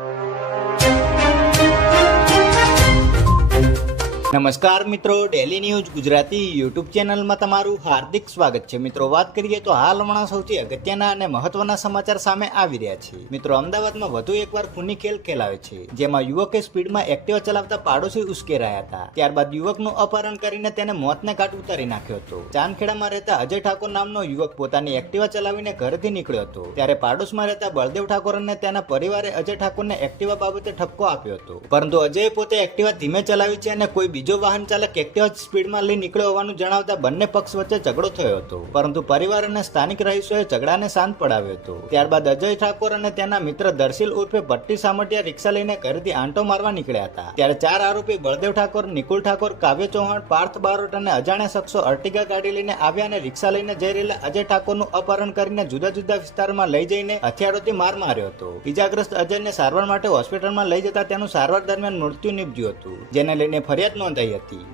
you. નમસ્કાર મિત્રો daily news Gujarati YouTube ચેનલમાં તમારું હાર્દિક સ્વાગત છે. મિત્રો, વાત કરીએ તો હાલ હમણાં સૌથી અગત્યના અને મહત્વના સમાચાર સામે આવી રહ્યા છે. મિત્રો, અમદાવાદમાં વધુ એકવાર ખૂની ખેલ ખેલાવે છે, જેમાં યુવકે સ્પીડમાં એક્ટિવા ચલાવતા પાડોશી ઉશ્કેરાયા હતા. ત્યારબાદ યુવકનું અપહરણ કરીને તેને મોતને ઘાટ ઉતારી નાખ્યો હતો. ચાંદખેડામાં રહેતા અજય ઠાકોર નામનો યુવક પોતાની એક્ટિવા ચલાવીને ઘરેથી નીકળ્યો હતો. ત્યારે પાડોશમાં રહેતા બળદેવ ઠાકોર અને તેના પરિવારે અજય ઠાકોરને એક્ટિવા બાબતે ઠપકો આપ્યો હતો. પરંતુ અજયે પોતે એક્ટિવા ધીમે ચલાવી છે અને કોઈ બીજો વાહન ચાલક એક્ટિવા સ્પીડમાં લઈ નીકળ્યો હોવાનું જણાવતા બંને પક્ષ વચ્ચે ઝઘડો થયો હતો. પરંતુ પરિવાર અને સ્થાનિક રહીશોએ ઝઘડાને શાંત પડાવ્યો હતો. ત્યારબાદ અજય ઠાકોર અને તેના મિત્ર દર્શિલ ઉર્ફે ભટ્ટી સામટિયા રિક્ષા લઈને ઘરેથી આંટો મારવા નીકળ્યા હતા. ત્યારે ચાર આરોપી બળદેવ ઠાકોર, નિકુલ ઠાકોર, કાવ્ય ચૌહાણ, પાર્થ બારોટ અને અજાણ્યા શખ્સો અર્ટિગા ગાડી લઈને આવ્યા અને રિક્ષા લઈને જઈ રહેલા અજય ઠાકોરનું અપહરણ કરીને જુદા જુદા વિસ્તારમાં લઈ જઈને હથિયારોથી માર માર્યો હતો. ઇજાગ્રસ્ત અજયને સારવાર માટે હોસ્પિટલમાં લઈ જતા તેનું સારવાર દરમિયાન મૃત્યુ નીપજ્યું હતું, જેને લઈને ફરિયાદ નોંધાઈ હતી